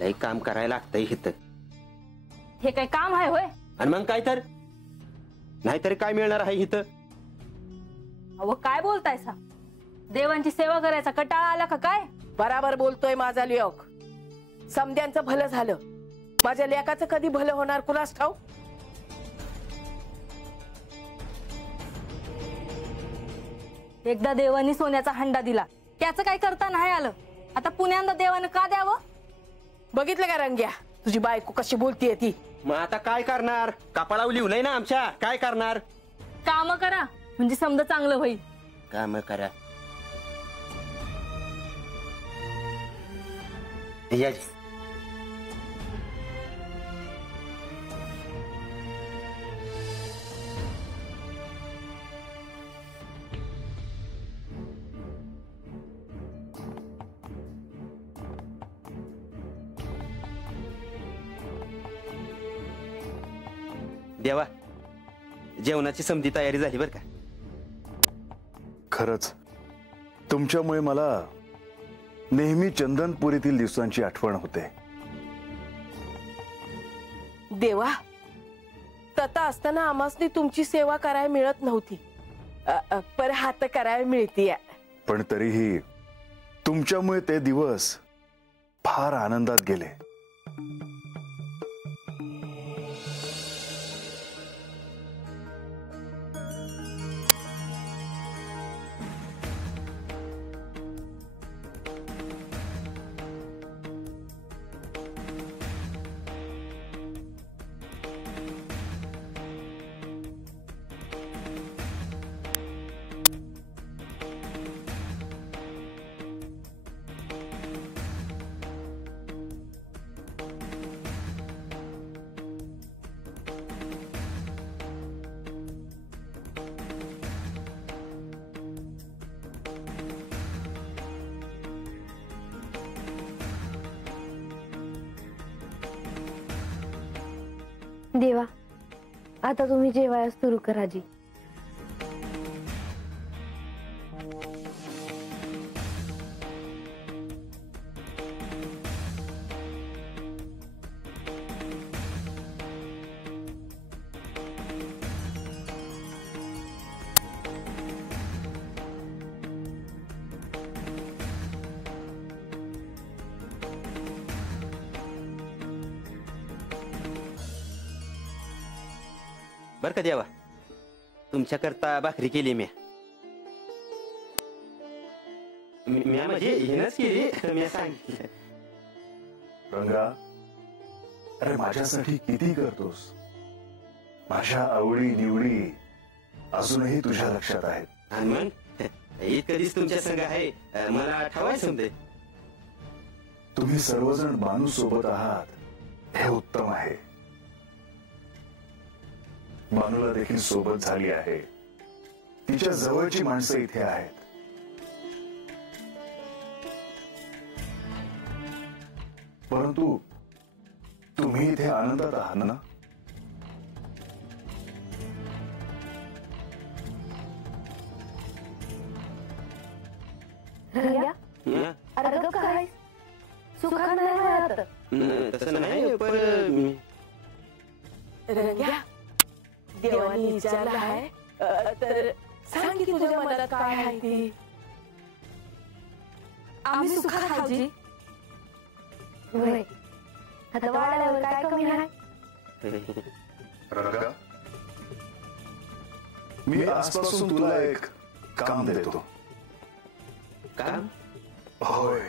लई काम करायला लागतंय इथं. हे काय काम आहे होय? आणि मग काय तर नाहीतरी काय मिळणार आहे इथं? अहो काय बोलतायसा? देवांची सेवा करायचा कटाळा आला का काय? बराबर बोलतोय माझा लेक. समद्यांचं भलं झालं, माझ्या लेकाचं कधी भलं होणार कुणास ठाऊ. एकदा देवानी सोन्याचा हंडा दिला, त्याचं काय करता नाही आलं. आता पुण्यांदा देवानं का द्यावं? बघितलं का रंग्या, तुझी बायको कशी बोलतीये ती. मग आता काय करणार? कपाळावर लिवलंय ना आमच्या, काय करणार? काम करा म्हणजे समजा चांगलं होईल. काम करा. या जी. देवा, जेवणाची समधी तयारी झाली बर का? खरंच तुमच्यामुळे मला नेहमी चंदनपुरीतील दिवसांची आठवण होते. देवा, तता असताना आम्हासनी तुमची सेवा करायला मिळत नव्हती, पर हात करायला मिळतीये. पण तरीही तुमच्यामुळे ते दिवस फार आनंदात गेले. देवा, आता तुम्ही जेवायला सुरू करा जी. बर का देवा, तुमच्या करता भाकरी केली मी म्हणजे हिनच केली, मी सांगितलं. रंगा, अरे माझ्यासाठी किती करतोस. माझ्या आवडी निवडी अजूनही तुझ्या लक्षात आहेत. आणि मग ईद कधीच तुमच्या संग आहे, मला ठेवायचं समजे. तुम्ही सर्वजण माणूस सोबत आहात हे उत्तम आहे. मानूला देखील सोबत झाली आहे. तिच्या जवळची माणसं इथे आहेत. परंतु तुम्ही इथे आनंदात आहात ना? अरे काय सुखा नाही वाटत. तसं नाही, पण रंग्या, देवानी विचारलं आहे तर सांग की तुझ्या मनात काय आहे ते. आम्ही सुखात आहोत जी. होय, आता वाढल्यावर काय कमी आहे? रंगा, मी आजपासून तुला एक काम देतो. काम? होय,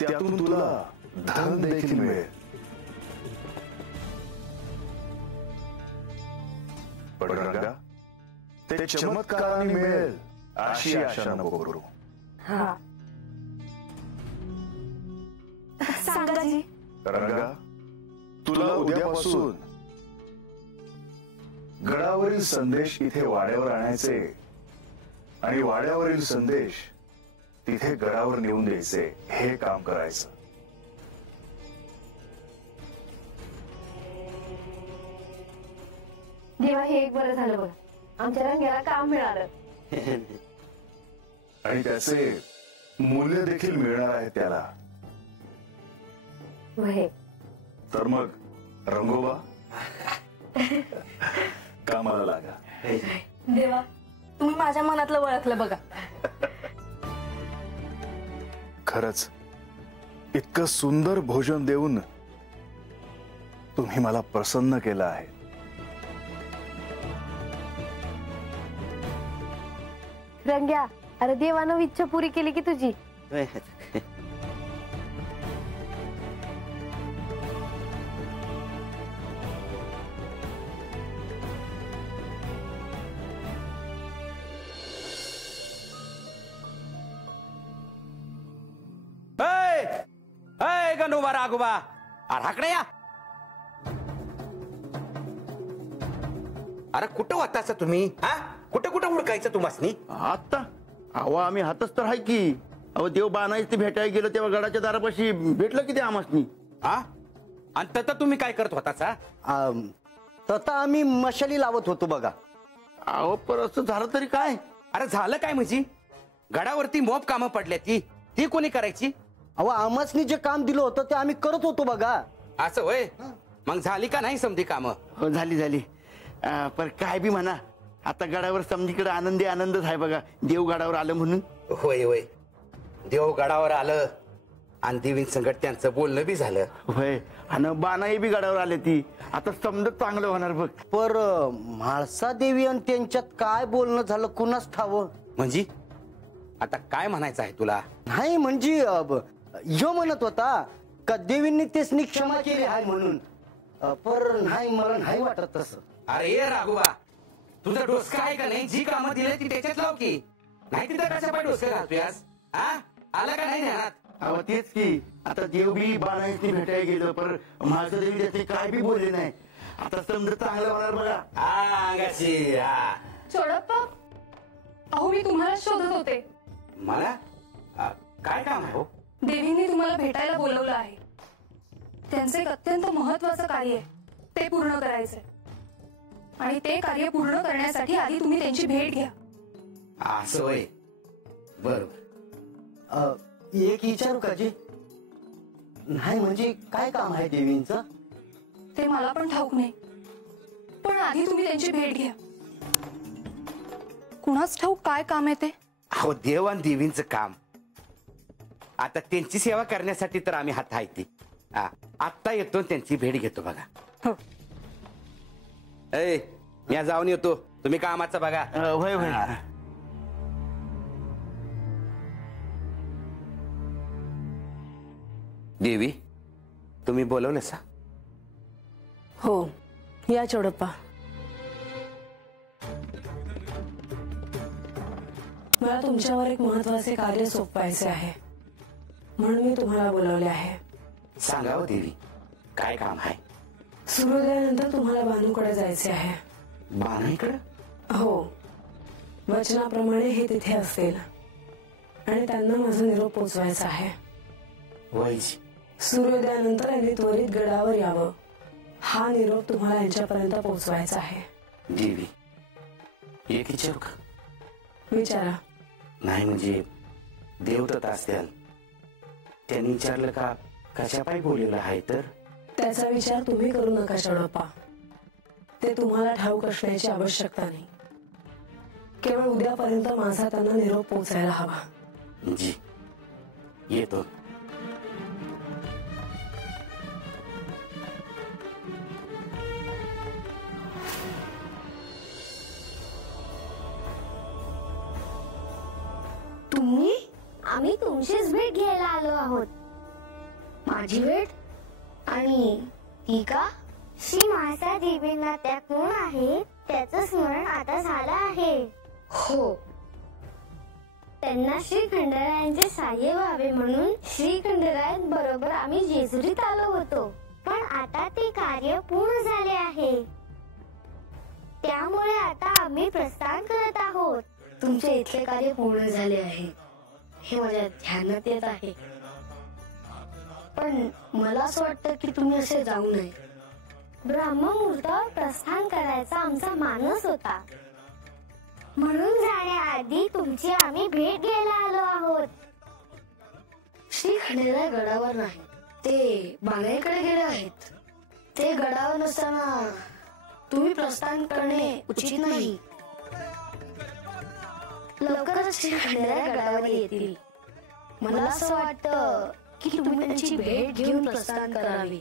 त्यातून तुला धन देखील मिळेल. पण रंगा, ते चमत्काराने मिळेल अशी आशा नको करू. हा, सांगा जी. रंगा, तुला उद्यापासून गडावरील संदेश इथे वाड्यावर आणायचे आणि वाड्यावरील संदेश तिथे गडावर नेऊन द्यायचे, हे काम करायचं. देवा, हे एक बरं झालं बघ, आमच्या रंग्याला काम मिळालं. आणि त्याचे मूल्य देखील मिळणार आहे त्याला. वय तर मग रंगोबा कामाला लागा. देवा तुम्ही माझ्या मनातलं ओळखलं बघा. खरंच इतकं सुंदर भोजन देऊन तुम्ही मला प्रसन्न केलं आहे. रंग्या, अरे देवानं इच्छा पुरी केली की तुझी. गणोबा राघोबा अरे या. अरे कुठं होताच तुम्ही? हा कुठं कुठं उडकायचं तुम्हासनी? आता अहो आम्ही हातच तर आहे की. अहो देव बाणायच ते भेटायला गेलो तेव्हा गडाच्या दारापाशी भेटलं की ते आमासनी. हा आणि तत तुम्ही काय करत होताचा? तथा आम्ही मशाली लावत होतो बघा. अहो पर असं झालं तरी काय? अरे झालं काय म्हणजे? गडावरती मोप कामं पडल्या ती कोणी करायची? अहो आमासनी जे काम दिलं होतं ते आम्ही करत होतो बघा. असं होय. मग झाली का नाही समधी कामं? हो झाली. पर काय बी म्हणा आता गडावर समजीकडे आनंदच आहे बघा. देव गडावर आलं म्हणून. होय देव गडावर आलं आणि देवीन संकट त्यांचं बोलणं बी झालं. होय आणि बाणाई बी गडावर आले ती. आता समजत चांगलं होणार बघ. पर म्हाळसा देवी आणि त्यांच्यात काय बोलणं झालं कुणाच ठावं. म्हणजे आता काय म्हणायचं आहे तुला? नाही म्हणजे यो म्हणत होता का देवींनी तेच क्षमा केली आहे म्हणून. पर नाही मला नाही वाटत तसं. अरे राघोबा तुझं डोसकं आहे का नाही? जी कामं दिले ती त्याच्यात लाव की. नाही तिथं कशा पाय डोसकं घालतोयास? आला का नाही ध्यानात? अहो तेच की आता देव बी बाणायची भेटायला गेलं पर माझं देवी त्याचे काय बी बोलले नाही. आता समजा चांगलं होणार बघा. चोडप्पा अहो मी तुम्हाला शोधत होते. मला काय काम आहे हो? देवींनी तुम्हाला भेटायला बोलवलं आहे. त्यांचं एक अत्यंत महत्वाचं कार्य आहे ते पूर्ण करायचंय आणि ते कार्य पूर्ण करण्यासाठी आधी तुम्ही त्यांची भेट घ्या. असं होय. बरोबर. एक विचारू का जी? नाही म्हणजे काय काम आहे देवींचं? ते मला पण ठाऊक नाही पण आधी तुम्ही त्यांची भेट घ्या. कुणाच ठाऊक काय काम आहे ते? अहो देव आणि देवींचं काम आता त्यांची सेवा करण्यासाठी तर आम्ही हात आहे ती. आत्ता येतो त्यांची भेट घेतो बघा. मी जाऊन येतो. तुम्ही कामाचं बघा. होय. देवी तुम्ही बोलवलं सा? हो या चोडप्पा. मला तुमच्यावर एक महत्वाचे कार्य सोपवायचे आहे म्हणून मी तुम्हाला बोलवले आहे. सांगावं देवी काय काम आहे? सूर्योदयानंतर तुम्हाला बानूकडे जायचे आहे. बानाईकडे? हो वचनाप्रमाणे हे तिथे असेल आणि त्यांना माझा निरोप पोचवायचा आहे. वैजी सूर्योदयानंतर यांनी त्वरित गडावर यावं हा निरोप तुम्हाला यांच्यापर्यंत पोचवायचा आहे. देवी एक विचारू का? विचारा. नाही म्हणजे देवदत्त असतील त्यांनी विचारलं का कशा पायी बोललेलं आहे? तर त्याचा विचार तुम्ही करू नका चोडप्पा. ते तुम्हाला ठाऊक असण्याची आवश्यकता नाही. केवळ उद्यापर्यंत माझा त्यांना निरोप पोचायला हवा. जी येतो. तुम्ही? आम्ही तुमचीच भेट घ्यायला आलो आहोत. माझी भेट? आणि ती का? श्री म्हाळसा देवींना त्या कोण आहे त्याचं स्मरण आता झालं आहे. हो त्यांना श्री खंडेरायांचे सहाय्य व्हावे म्हणून श्री खंडेराय बरोबर आम्ही जेजुरीत आलो होतो. पण आता ते कार्य पूर्ण झाले आहे त्यामुळे आता आम्ही प्रस्थान करत आहोत. तुमचे इथले कार्य पूर्ण झाले आहे हे माझ्या ध्यानात येत आहे. पण मला असं वाटतं की तुम्ही असे जाऊ नये. ब्रह्ममुहूर्तावर प्रस्थान करायचा आमचा मानस होता म्हणून जाण्याआधी तुमची आम्ही भेट घ्यायला आलो आहोत. श्री खंडेराय गडावर नाही ते बाणाईकडे गेले आहेत. ते गडावर नसताना तुम्ही प्रस्थान करणे उचित नाही. लवकरच ते खंडेराय गडावर येतील. मला असं वाटतं की तुम्ही त्यांची भेट घेऊन प्रस्थान करावे.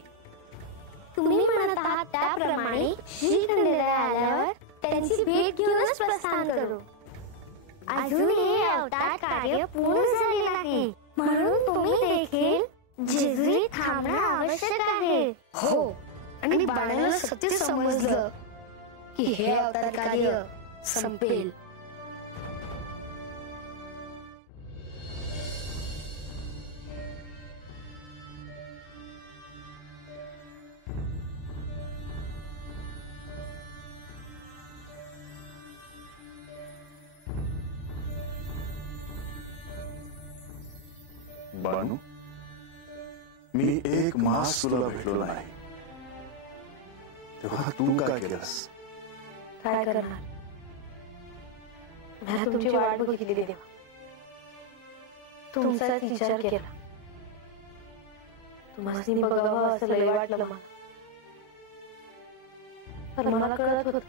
तुम्ही म्हणत आहात त्याप्रमाणे श्री खंडेराय आल्यावर त्यांची भेट घेऊनच प्रस्थान करू. अजून हे अवतार कार्य पूर्ण झाले नाही, म्हणून तुम्ही देखील जेजुरीत थांबणं आवश्यक आहे. हो, आणि बाणाला सत्य समजलं की हे अवतार कार्य संपेल. बानू, मी एक मास तुला भेटलो नाही, तेव्हा तू काय केलंस? काय करणार? मी तुमची वाट बघितली देवा. तुमचाच विचार केला. तुम्हाला बघावं असं लय वाटलं मला, पण मला कळत होत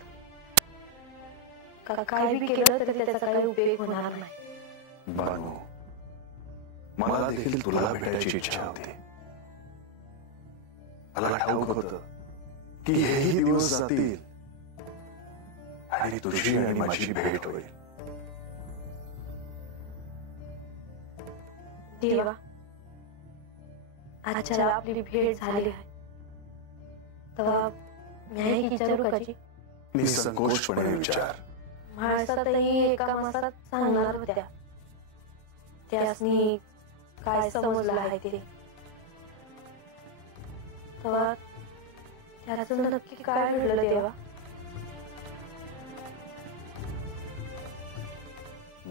काय बी केलं तरी त्याचा काही उपयोग होणार नाही. बानू, मला देखील तुला भेटायची इच्छा होती. मला ठाऊक होतं की हेही दिवस जातील आणि तुझी आणि माझी भेट होईल. देवा, आजच्या आपली भेट झाली आहे, तेव्हा मी विचारू का जी? निसंकोचपणे विचार. माणसातही एका मासात सांगणार होत्या, त्यासनी काय समजलं आहे ते. तेव्हा त्याचं नक्की काय घडलं देवा?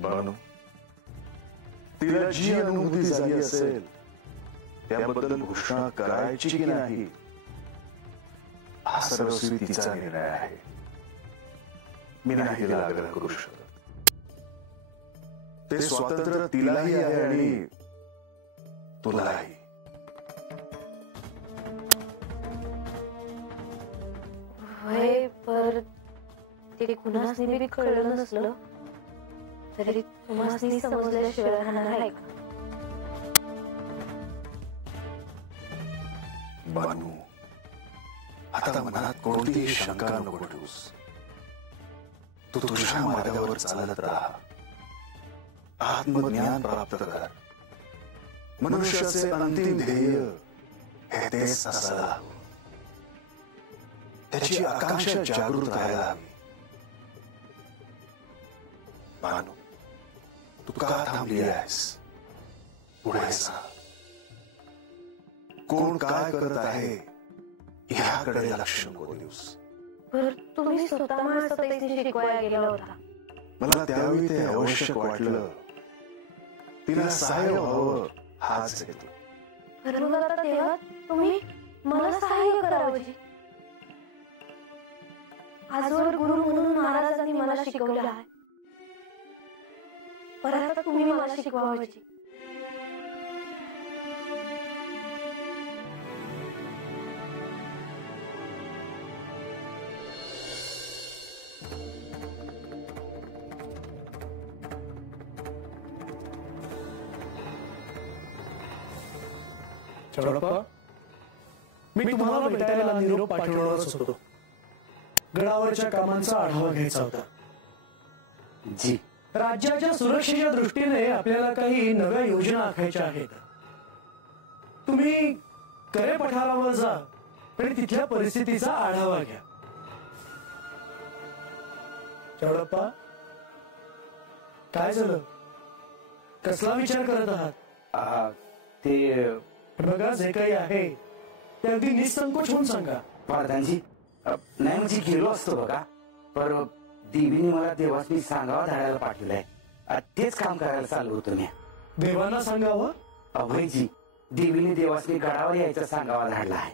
बानू, तिला जी अनुभूती झाली असेल त्याबद्दल घोषणा करायची की नाही हा सर्वस्वी तिचा निर्णय आहे. मी नाही तिला आग्रह करू शकत. ते स्वातंत्र्य तिलाही आहे आणि तुलाही. वय पर ते कुणास बी कळलं नसलं तरी तुम्हाला समजल्याशिवाय राहणार आहे का? बानू, आता मनात कोणतीही शंका नको ठेवूस. तू तुझ्या मार्गावर चालत राहा. आत्मज्ञान प्राप्त कर. मनुष्याचे अंतिम ध्येय हे तेच असायला हवं. त्याची आकांक्षा जागृत राहायला हवी. बानू, तू का थांबली आहेस? पुढे जा. कोण काय करत आहे याकडे लक्ष नको देऊस. पर तुम्ही स्वतः माणसातही शिकवायला गेला होता. मला त्यावेळी ते आवश्यक वाटलं. तिला सहाय्य व्हावं हाच हेतू. तर मग आता तेव्हा तुम्ही मला सहाय्य करावं जी. आजवर गुरु म्हणून महाराजांनी मला शिकवलं आहे, पर आता तुम्ही मला शिकवावं जी. चौडप्पा, मी तुम्हाला भेटायला निरोप पाठवणारच होतो. गडावरच्या कामांचा आढावा घ्यायचा होता. जी, राज्याच्या सुरक्षेच्या दृष्टीने आपल्याला काही नव्या योजना आखायच्या आहेत. तुम्ही करे पठारावर जा आणि तिथल्या परिस्थितीचा आढावा घ्या. चौडप्पा, काय झालं? कसला विचार करत आहात? ते बघा, जे काही आहे ते अगदी निसंकोच होऊन सांगा. प्रधानजी, नाही म्हणजे गेलो असतो बघा, पर देवीने मला देवासनी सांगावा धाडायला पाठवलंय. तेच काम करायला चालू होतो मी. देवांना सांगावं? अभयजी, देवीने देवासनी गडावर यायचं सांगावा धाडला आहे.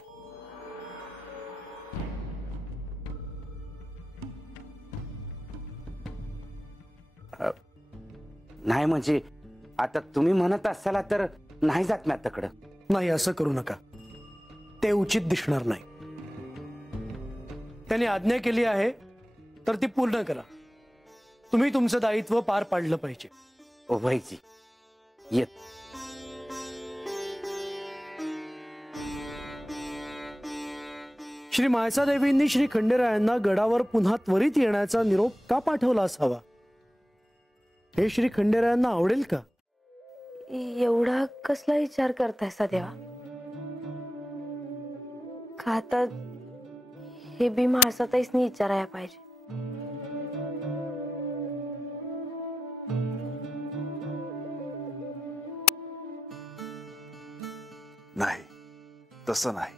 नाही म्हणजे आता तुम्ही म्हणत असाल तर नाही जात मी आताकडं. नाही, असं करू नका. ते उचित दिसणार नाही. त्यांनी आज्ञा केली आहे तर ती पूर्ण करा. तुम्ही तुमचं दायित्व पार पाडलं पाहिजे. ओभाईजी येत. श्री म्हाळसादेवींनी श्री खंडेरायांना गडावर पुन्हा त्वरित येण्याचा निरोप का पाठवला असावा हे श्री खंडेरायांना आवडेल का? एवढा कसला विचार करताय सदेवा? का आता हे बी म्हाळसाताईसनी विचारायला पाहिजे. नाही, तसं नाही.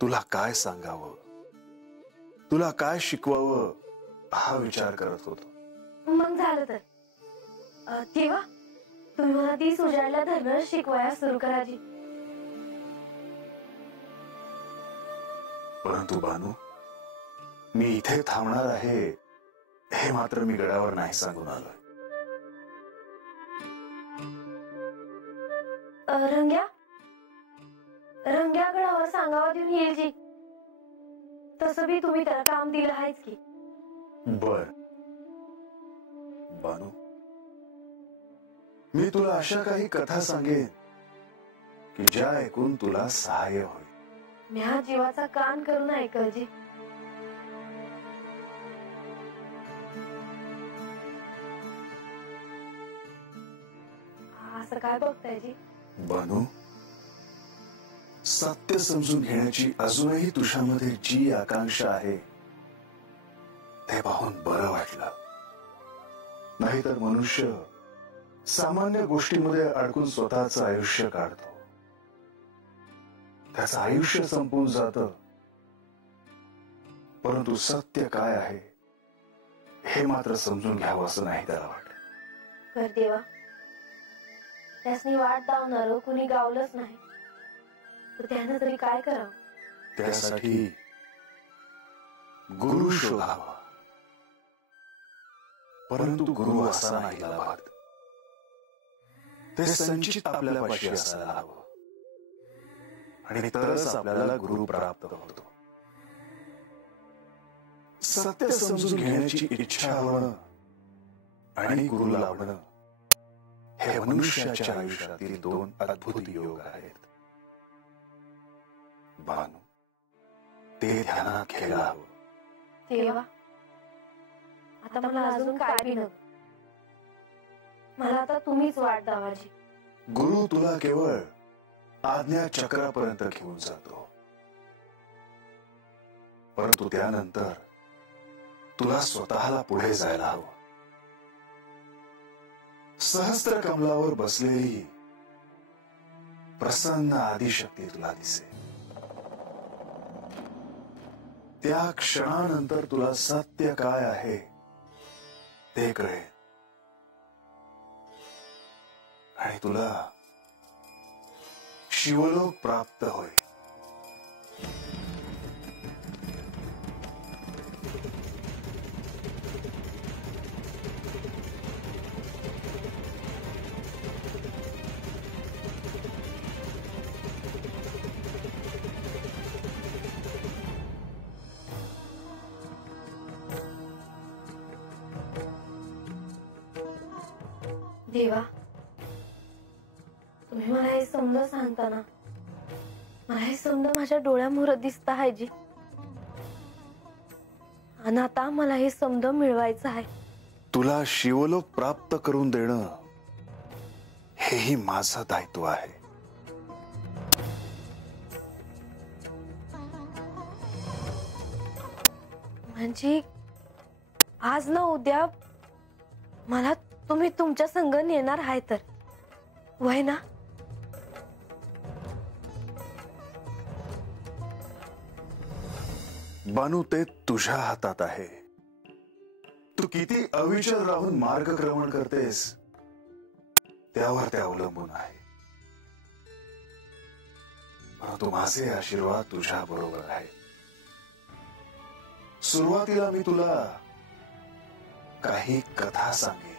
तुला काय सांगावं, तुला काय शिकवावं हा विचार करत होतो. मग झालं तर तेव्हा तुम्ही मला ती उजाडल्या धरणं शिकवायला सुरू करायची. परंतु बानू, मी इथे थांबणार आहे हे मात्र मी गडावर नाही सांगून आलोय. रंग्या गडावर सांगावा देऊन येईल जी. तसं बी तुम्ही त्याला काम दिलं आहेच की. बर बानू, मी तुला अशा काही कथा सांगेन की ज्या ऐकून तुला सहाय्य होईल. मी हा जीवाचा कान करून ऐकल जी. असं काय बघताय जी? बानू, सत्य समजून घेण्याची अजूनही तुझ्यामध्ये जी आकांक्षा आहे ते पाहून बरं वाटलं. नाहीतर मनुष्य सामान्य गोष्टींमध्ये अडकून स्वतःचं आयुष्य काढतो. त्याचं आयुष्य संपून जातं. परंतु सत्य काय आहे हे मात्र समजून घ्यावं असं नाही त्याला वाटत. कर देवा, त्यासनी वाट दावणार कुणी गावलंच नाही तर त्यानं तरी काय करावं? त्यासाठी गुरु शोधावा. परंतु गुरु असा नाही लाभत. ते संचित आपल्यापाशी असायला हवं आणि तरच आपल्याला गुरु प्राप्त होतो. सत्य समजून घेण्याची इच्छा होणं आणि गुरु लाभणं हे मनुष्याच्या आयुष्यातील दोन अद्भुत योग आहेत. बानू, ते ध्यानात घ्यायला हवं. देवा, आता मला अजून काय बी नको. मला आता तुम्हीच वाट दावाची. गुरु तुला केवळ आज्ञा चक्रापर्यंत घेऊन जातो. परंतु त्यानंतर तुला स्वतःला पुढे जायला हवं. सहस्त्र कमलावर बसलेली प्रसन्न आदिशक्ती तुला दिसेल. त्या क्षणानंतर तुला सत्य काय आहे ते कळेल आणि तुला शिवलोक प्राप्त होईल. देवा, तुम्ही मला हे समज सांगताना मला हे समज माझ्या डोळ्यामोर दिसत आहे जी. आणि आता मला हे समज मिळवायचं आहे. तुला शिवलोक प्राप्त करून देणं हेही माझं दायित्व आहे. म्हणजे आज ना उद्या मला तुम्ही तुमच्या संग नेणार आहे तर वय ना? बानू, ते तुझ्या हातात आहे. तू किती अविचल राहून मार्गक्रमण करतेस त्यावर ते अवलंबून आहे. परंतु माझे आशीर्वाद तुझ्या बरोबर आहे. सुरुवातीला मी तुला काही कथा सांगेन.